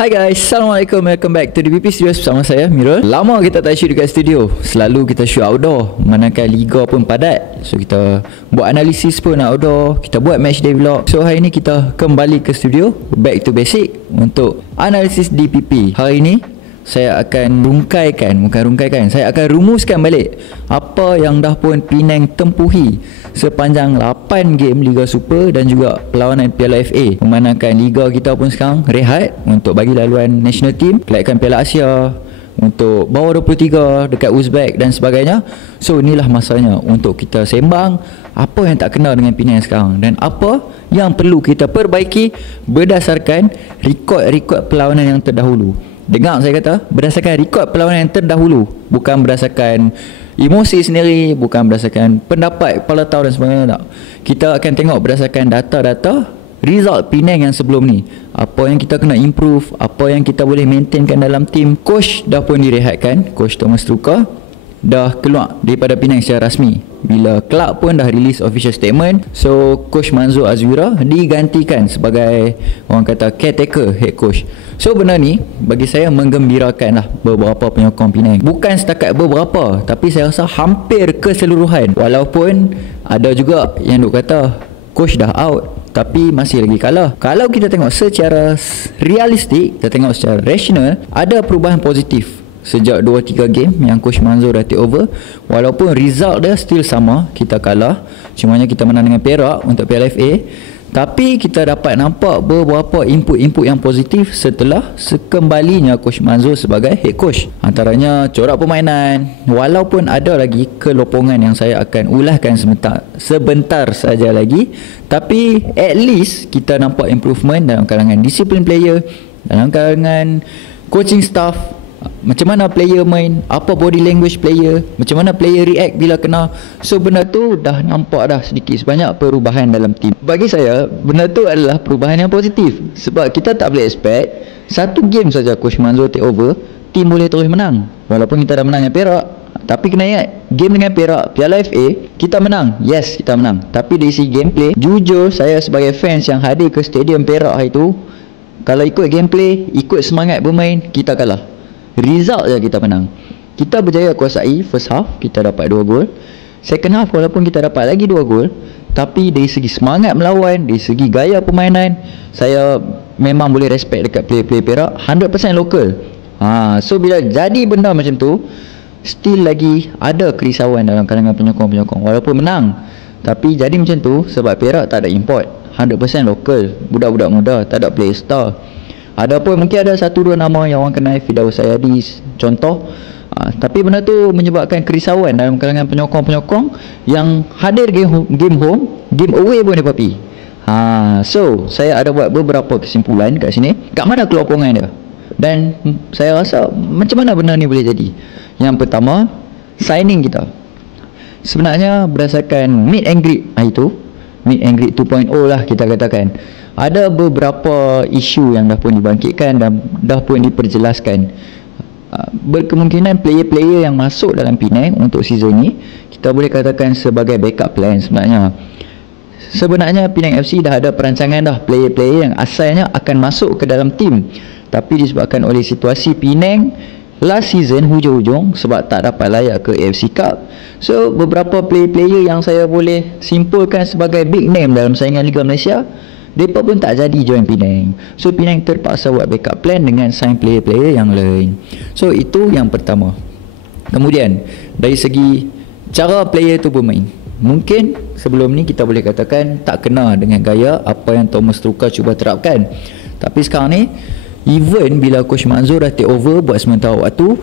Hai guys, Assalamualaikum. Welcome back to the BP Studios bersama saya, Mirul. Lama kita tak shoot dekat studio. Selalu kita shoot outdoor. Manakala liga pun padat, so kita buat analisis pun outdoor. Kita buat match day vlog. So hari ni kita kembali ke studio, back to basic untuk analisis DPP. Hari ni saya akan saya akan rumuskan balik apa yang dah pun Penang tempuhi sepanjang 8 game Liga Super dan juga perlawanan Piala FA. Memandangkan Liga kita pun sekarang rehat untuk bagi laluan national team, kelayakan Piala Asia untuk bawah 23 dekat Uzbek dan sebagainya. So inilah masanya untuk kita sembang apa yang tak kena dengan Penang sekarang dan apa yang perlu kita perbaiki berdasarkan rekod-rekod perlawanan yang terdahulu. Dengar saya kata, berdasarkan rekod perlawanan yang terdahulu, bukan berdasarkan emosi sendiri, bukan berdasarkan pendapat kepala tahu dan sebagainya, tak. Kita akan tengok berdasarkan data-data result Penang yang sebelum ni. Apa yang kita kena improve, apa yang kita boleh maintainkan dalam tim. Coach dah pun direhatkan, Coach Thomas Tuchel dah keluar daripada Penang secara rasmi. Bila kelab pun dah release official statement. So Coach Manzur Azwira digantikan sebagai orang kata caretaker head coach. So benda ni bagi saya menggembirakan lah beberapa penyokong Penang. Bukan setakat beberapa, tapi saya rasa hampir keseluruhan. Walaupun ada juga yang duk kata coach dah out tapi masih lagi kalah. Kalau kita tengok secara realistik, kita tengok secara rasional, ada perubahan positif sejak 2-3 game yang Coach Manzur dah take over. Walaupun result dia still sama, kita kalah, cumanya kita menang dengan Perak untuk Piala FA, tapi kita dapat nampak beberapa input yang positif setelah sekembalinya Coach Manzur sebagai head coach. Antaranya corak permainan, walaupun ada lagi kelopongan yang saya akan ulahkan sebentar saja lagi, tapi at least kita nampak improvement dalam kalangan disiplin player, dalam kalangan coaching staff. Macam mana player main, apa body language player, macam mana player react bila kena. So benda tu dah nampak dah sedikit sebanyak perubahan dalam tim. Bagi saya, benda tu adalah perubahan yang positif. Sebab kita tak boleh expect satu game saja Coach Manzur take over, tim boleh terus menang. Walaupun kita dah menang dengan Perak, tapi kena ingat, game dengan Perak, Piala FA, kita menang. Yes, kita menang. Tapi dari segi gameplay, jujur saya sebagai fans yang hadir ke stadium Perak hari tu, kalau ikut gameplay, ikut semangat bermain, kita kalah. Result je kita menang. Kita berjaya kuasai first half, kita dapat 2 gol. Second half walaupun kita dapat lagi 2 gol, tapi dari segi semangat melawan, dari segi gaya permainan, saya memang boleh respect dekat player-player Perak, 100% local. So bila jadi benda macam tu, still lagi ada kerisauan dalam kalangan penyokong-penyokong. Walaupun menang, tapi jadi macam tu sebab Perak tak ada import, 100% local, budak-budak muda, tak ada player star. Ada pun mungkin ada 1-2 nama yang orang kenal, Firdaus Sayadi contoh. Tapi benda tu menyebabkan kerisauan dalam kalangan penyokong-penyokong yang hadir game home, game away pun dia papi. So saya ada buat beberapa kesimpulan kat sini, kat mana kelopongan dia, dan saya rasa macam mana benda ni boleh jadi. Yang pertama, signing kita. Sebenarnya berdasarkan meet and greet itu, meet and greet 2.0 lah kita katakan, ada beberapa isu yang dah pun dibangkitkan dan dah pun diperjelaskan. Berkemungkinan player-player yang masuk dalam Penang untuk season ni, kita boleh katakan sebagai backup plan sebenarnya. Sebenarnya Penang FC dah ada perancangan dah player-player yang asalnya akan masuk ke dalam tim, tapi disebabkan oleh situasi Penang last season hujung-hujung sebab tak dapat layak ke AFC Cup, so beberapa player-player yang saya boleh simpulkan sebagai big name dalam saingan Liga Malaysia, mereka pun tak jadi join Penang. So Penang terpaksa buat backup plan dengan sign player-player yang lain. So itu yang pertama. Kemudian dari segi cara player tu bermain, mungkin sebelum ni kita boleh katakan tak kena dengan gaya apa yang Thomas Tuchel cuba terapkan. Tapi sekarang ni, even bila Coach Manzur dah take over buat sementara waktu,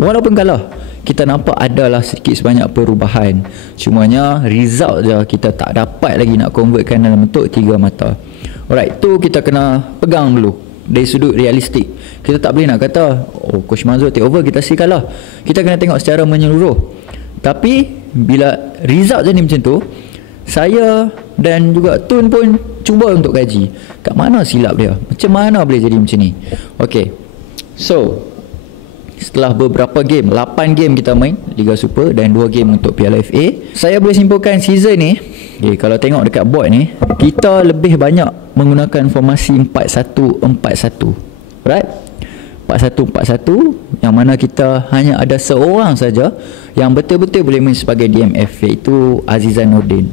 walaupun kalah, kita nampak adalah sedikit sebanyak perubahan. Cumanya result je kita tak dapat lagi nak convertkan dalam bentuk 3 mata. Alright, tu kita kena pegang dulu dari sudut realistik. Kita tak boleh nak kata Coach Manzur take over kita still kalah. Kita kena tengok secara menyeluruh. Tapi bila result jadi macam tu, saya dan juga Tun pun cuba untuk kaji kat mana silap dia, macam mana boleh jadi macam ni. Okay, so setelah beberapa game, 8 game kita main Liga Super dan 2 game untuk Piala FA, saya boleh simpulkan season ni, kalau tengok dekat board ni, kita lebih banyak menggunakan formasi 4-1-4-1. Right? 4-1-4-1 yang mana kita hanya ada seorang saja yang betul-betul boleh main sebagai DMF, iaitu Azizan Nordin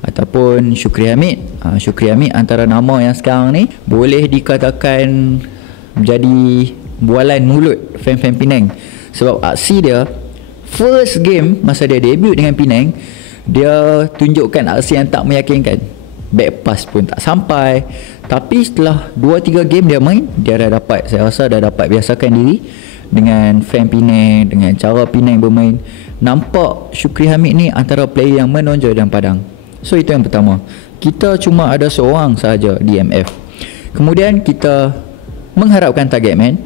ataupun Syukri Hamid. Syukri Hamid antara nama yang sekarang ni boleh dikatakan menjadi bualan mulut fan-fan Penang, sebab aksi dia first game masa dia debut dengan Penang, dia tunjukkan aksi yang tak meyakinkan. Back pass pun tak sampai. Tapi setelah 2-3 game dia main, dia dah dapat, saya rasa dah dapat biasakan diri dengan fan Penang, dengan cara Penang bermain. Nampak Syukri Hamid ni antara player yang menonjol dalam padang. So itu yang pertama. Kita cuma ada seorang sahaja DMF. Kemudian kita mengharapkan target man.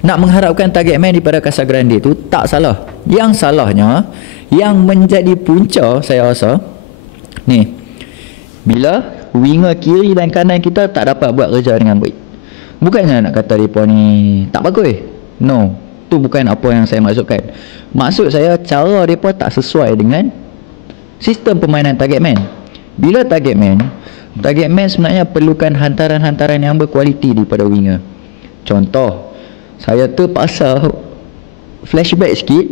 Nak mengharapkan target man daripada Casagrande tu tak salah. Yang salahnya, yang menjadi punca saya rasa ni, bila winger kiri dan kanan kita tak dapat buat kerja dengan baik. Bukannya nak kata mereka ni tak bagus. No, tu bukan apa yang saya maksudkan. Maksud saya cara mereka tak sesuai dengan sistem permainan target man. Bila target man sebenarnya perlukan hantaran-hantaran yang berkualiti daripada winger. Contoh, saya terpaksa flashback sikit.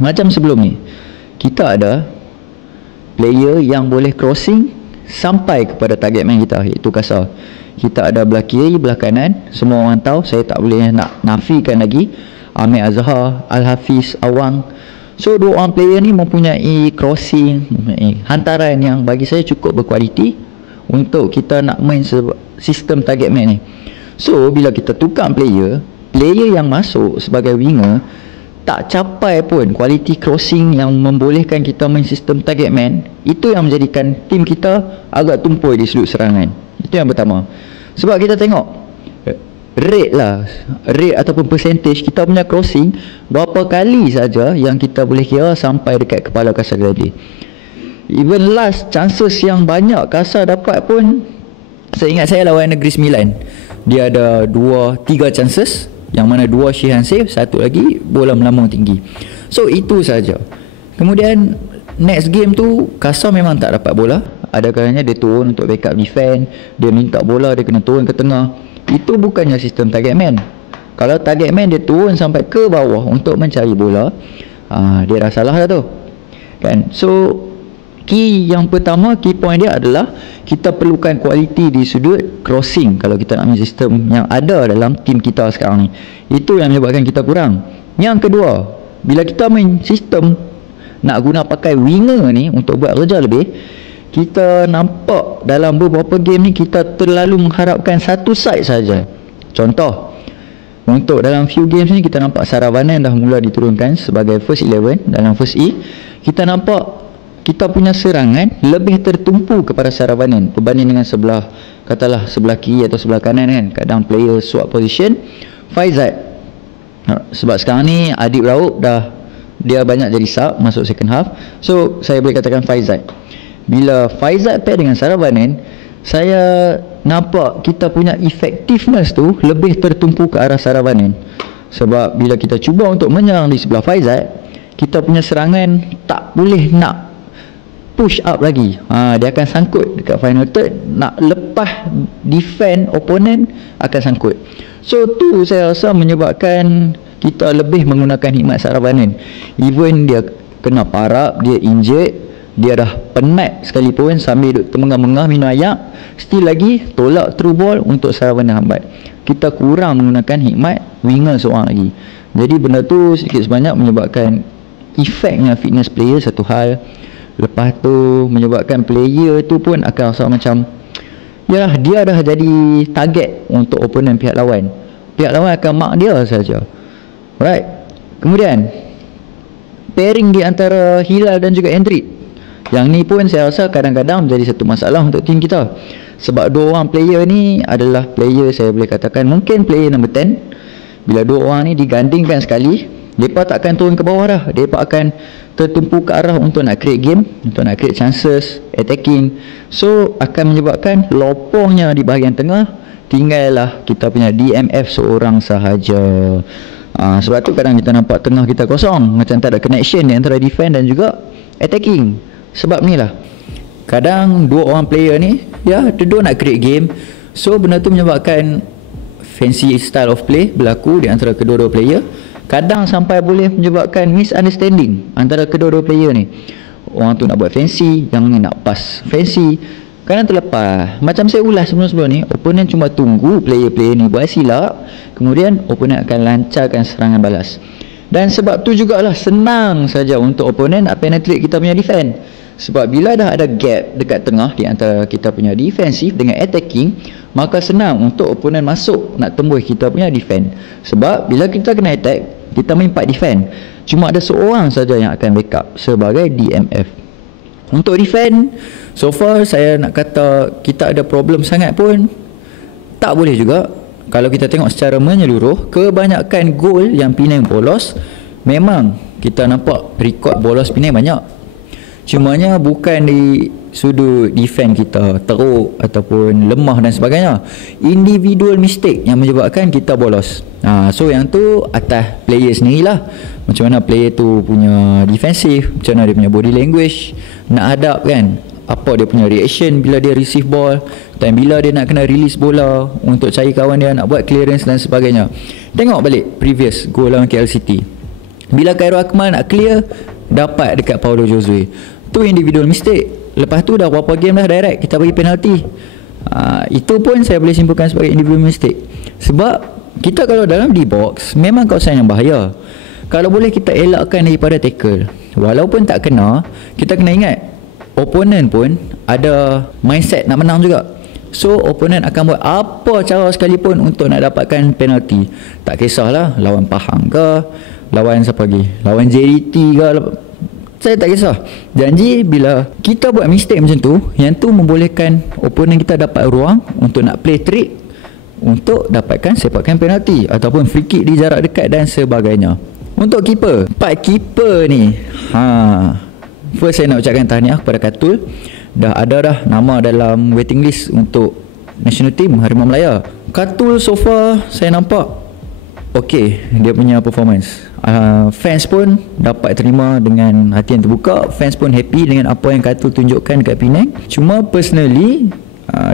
Macam sebelum ni, kita ada player yang boleh crossing sampai kepada target man kita, iaitu Kasar. Kita ada belah kiri, belah kanan, semua orang tahu, saya tak boleh nak nafikan lagi. Ahmed Azhar, Al-Hafiz, Awang. So dua orang player ni mempunyai crossing, mempunyai hantaran yang bagi saya cukup berkualiti untuk kita nak main sistem target man ni. So bila kita tukar player yang masuk sebagai winger tak capai pun kualiti crossing yang membolehkan kita main sistem target man, itu yang menjadikan tim kita agak tumpul di sudut serangan. Itu yang pertama. Sebab kita tengok rate ataupun percentage kita punya crossing, berapa kali saja yang kita boleh kira sampai dekat kepala Casagrande. Even last chances yang banyak Kasar dapat pun, saya ingat saya lawan Negeri Sembilan, dia ada 2-3 chances, yang mana 2 Shihan save, satu lagi bola melambung tinggi. So itu saja. Kemudian next game tu Kasar memang tak dapat bola. Ada kalanya dia turun untuk backup defend, dia minta bola, dia kena turun ke tengah. Itu bukannya sistem target man. Kalau target man dia turun sampai ke bawah untuk mencari bola, dia dah salah dah tu kan. So yang pertama, key point dia adalah kita perlukan kualiti di sudut crossing kalau kita nak main sistem yang ada dalam tim kita sekarang ni. Itu yang menyebabkan kita kurang. Yang kedua, bila kita main sistem nak guna pakai winger ni untuk buat kerja lebih, kita nampak dalam beberapa game ni kita terlalu mengharapkan satu side saja. Contoh, untuk dalam few games ni kita nampak Saravanan dah mula diturunkan sebagai first 11 dalam first E. Kita nampak kita punya serangan lebih tertumpu kepada Saravanan berbanding dengan sebelah, katalah sebelah kiri atau sebelah kanan kan. Kadang player swap position Faizat. Sebab sekarang ni Adib Raub dia banyak jadi sub masuk second half. So saya boleh katakan Faizat. Bila Faizat pair dengan Saravanan, saya nampak kita punya effectiveness tu lebih tertumpu ke arah Saravanan. Sebab bila kita cuba untuk menyerang di sebelah Faizat, kita punya serangan tak boleh nak push up lagi. Dia akan sangkut dekat final third, nak lepas defend opponent akan sangkut. So tu saya rasa menyebabkan kita lebih menggunakan hikmat Saravanan. Even dia kena parap, dia injured, dia dah penat sekalipun sambil duduk termengah-mengah minum air, still lagi tolak through ball untuk Saravanan hambat. Kita kurang menggunakan hikmat winger seorang lagi. Jadi benda tu sedikit sebanyak menyebabkan efeknya fitness player satu hal. Lepas tu menyebabkan player tu pun akan rasa macam, yalah, dia dah jadi target untuk opponent pihak lawan. Pihak lawan akan mark dia saja. Right. Kemudian pairing di antara Hilal dan juga Hendrik, yang ni pun saya rasa kadang-kadang menjadi satu masalah untuk tim kita. Sebab dua orang player ni adalah player, saya boleh katakan mungkin player number 10. Bila dua orang ni digandingkan sekali, mereka tak akan turun ke bawah dah. Mereka akan tertumpu ke arah untuk nak create game, untuk nak create chances, attacking. So akan menyebabkan lopongnya di bahagian tengah, tinggallah kita punya DMF seorang sahaja. Sebab tu kadang kita nampak tengah kita kosong, macam tak ada connection di antara defend dan juga attacking. Sebab ni lah, kadang dua orang player ni dia nak create game. So benda tu menyebabkan fancy style of play berlaku di antara kedua-dua player. Kadang sampai boleh menyebabkan misunderstanding antara kedua-dua player ni. Orang tu nak buat fancy, yang ni nak pass fancy, kadang terlepas. Macam saya ulas sebelum-sebelum ni, opponent cuma tunggu player-player ni buat silap, kemudian opponent akan lancarkan serangan balas. Dan sebab tu jugalah senang saja untuk opponent nak penetrate kita punya defense. Sebab bila dah ada gap dekat tengah di antara kita punya defensif dengan attacking, maka senang untuk opponent masuk nak tembus kita punya defense. Sebab bila kita kena attack, kita main part defense, cuma ada seorang saja yang akan backup sebagai DMF. Untuk defense, so far saya nak kata kita ada problem sangat pun tak boleh juga. Kalau kita tengok secara menyeluruh, kebanyakan gol yang Penang bolos, memang kita nampak rekod bolos Penang banyak. Cumanya bukan di sudut defense kita teruk ataupun lemah dan sebagainya. Individual mistake yang menyebabkan kita bolos. So yang tu atas player sendirilah. Macam mana player tu punya defensif, macam mana dia punya body language, nak hadap kan, apa dia punya reaction bila dia receive ball, dan bila dia nak kena release bola untuk cari kawan dia, nak buat clearance dan sebagainya. Tengok balik previous goal lawan KL City, bila Khairul Akmal nak clear, dapat dekat Paulo Josue. Tu individual mistake. Lepas tu dah berapa game dah direct kita bagi penalty. Itu pun saya boleh simpulkan sebagai individual mistake. Sebab kita kalau dalam D-box, memang kawasan yang bahaya. Kalau boleh kita elakkan daripada tackle. Walaupun tak kena, kita kena ingat opponent pun ada mindset nak menang juga. So opponent akan buat apa cara sekalipun untuk nak dapatkan penalty. Tak kisahlah lawan Pahang ke, lawan siapa lagi, lawan JDT ke, saya tak kisah. Janji bila kita buat mistake macam tu, yang tu membolehkan opponent kita dapat ruang untuk nak play trick untuk dapatkan sepakan penalty ataupun free kick di jarak dekat dan sebagainya. Untuk keeper, part keeper ni, first saya nak ucapkan tahniah kepada Katul. Dah ada nama dalam waiting list untuk national team Harimau Melaya. Katul so far saya nampak okey dia punya performance. Fans pun dapat terima dengan hati yang terbuka. Fans pun happy dengan apa yang Katul tunjukkan dekat Penang. Cuma personally,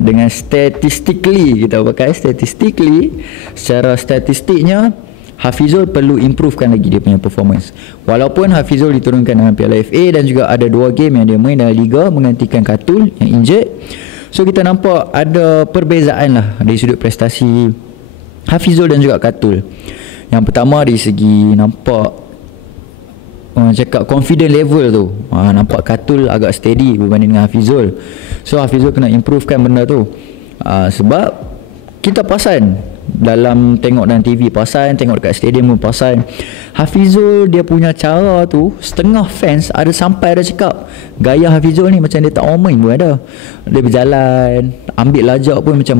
dengan statistically, kita pakai statistically, secara statistiknya Hafizul perlu improvekan lagi dia punya performance. Walaupun Hafizul diturunkan dalam Piala FA dan juga ada 2 game yang dia main dalam Liga menggantikan Katul yang injured. So kita nampak ada perbezaan lah dari sudut prestasi Hafizul dan juga Katul. Yang pertama dari segi nampak orang cakap confident level tu, nampak Katul agak steady berbanding dengan Hafizul. So Hafizul kena improvekan benda tu. Sebab kita perasan dalam tengok dalam TV, perasan tengok dekat stadium pun perasan Hafizul dia punya cara tu, setengah fans ada sampai ada cakap gaya Hafizul ni macam dia tak mau main pun ada. Dia berjalan, ambil lajak pun macam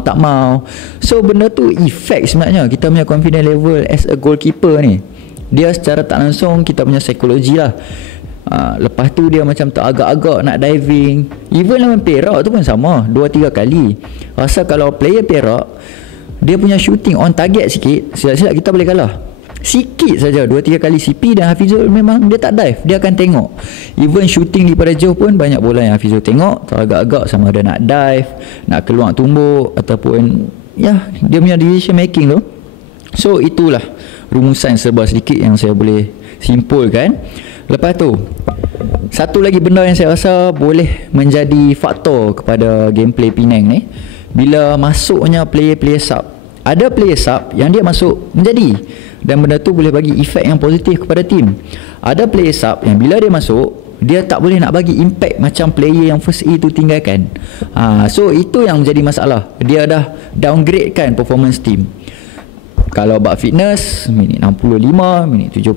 tak mau. So benda tu effect sebenarnya kita punya confidence level as a goalkeeper ni. Dia secara tak langsung kita punya psikologi lah. Lepas tu dia macam tak agak-agak nak diving. Even lawan Perak tu pun sama, 2-3 kali. Rasa kalau player Perak dia punya shooting on target sikit, silap-silap kita boleh kalah. Sikit saja 2-3 kali CP dan Hafizul memang dia tak dive, dia akan tengok. Even shooting daripada jauh pun banyak bola yang Hafizul tengok, teragak-agak sama ada nak dive, nak keluar tumbuk ataupun ya dia punya decision making tu. So itulah rumusan serba sedikit yang saya boleh simpulkan. Lepas tu satu lagi benda yang saya rasa boleh menjadi faktor kepada gameplay Penang ni, bila masuknya player-player sub. Ada player sub yang dia masuk menjadi, dan benda tu boleh bagi efek yang positif kepada tim. Ada player sub yang bila dia masuk, dia tak boleh nak bagi impact macam player yang first A tu tinggalkan. So itu yang menjadi masalah. Dia dah downgradekan performance team. Kalau bab fitness, minit 65, minit 70,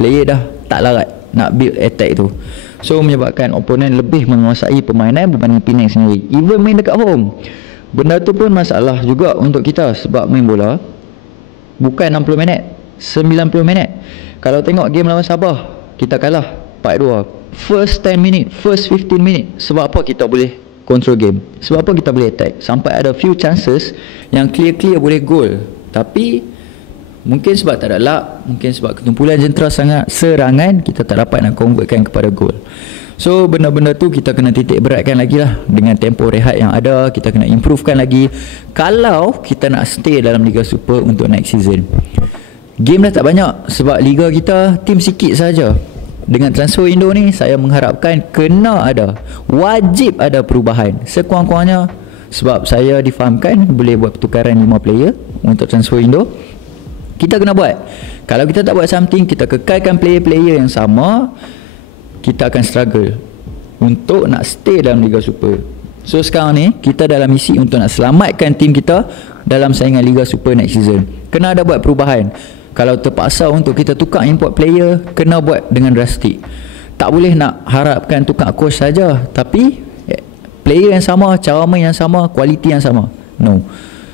player dah tak larat nak build attack tu. So menyebabkan opponent lebih menguasai permainan berbanding Penang sendiri. Even main dekat home, benda tu pun masalah juga untuk kita. Sebab main bola bukan 60 minit, 90 minit. Kalau tengok game lawan Sabah, kita kalah 4-2. First 10 minit, first 15 minit. Sebab apa kita boleh control game? Sebab apa kita boleh attack? Sampai ada few chances yang clear-clear boleh goal, tapi mungkin sebab tak ada luck, mungkin sebab ketumpulan jentera sangat serangan, kita tak dapat nak convertkan kepada gol. So benda-benda tu kita kena titik beratkan lagi lah. Dengan tempoh rehat yang ada, kita kena improvekan lagi kalau kita nak stay dalam Liga Super untuk next season. Game dah tak banyak sebab Liga kita tim sikit saja. Dengan transfer Indo ni, saya mengharapkan kena ada, wajib ada perubahan sekurang-kurangnya. Sebab saya difahamkan boleh buat pertukaran 5 player untuk transfer Indo. Kita kena buat. Kalau kita tak buat something, kita kekalkan player-player yang sama, kita akan struggle untuk nak stay dalam Liga Super. So sekarang ni kita dalam misi untuk nak selamatkan tim kita dalam saingan Liga Super next season. Kena ada buat perubahan. Kalau terpaksa untuk kita tukar import player, kena buat dengan drastik. Tak boleh nak harapkan tukar coach saja, tapi player yang sama, cara main yang sama, kualiti yang sama. No.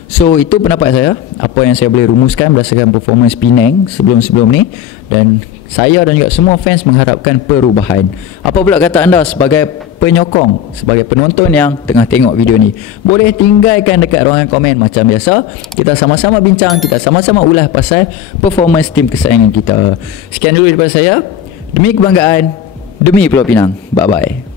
So itu pendapat saya, apa yang saya boleh rumuskan berdasarkan performance Penang sebelum-sebelum ni, dan saya dan juga semua fans mengharapkan perubahan. Apa pula kata anda sebagai penyokong, sebagai penonton yang tengah tengok video ni? Boleh tinggalkan dekat ruangan komen macam biasa. Kita sama-sama bincang, kita sama-sama ulas pasal performance tim kesayangan kita. Sekian dulu daripada saya. Demi kebanggaan, demi Pulau Pinang. Bye-bye.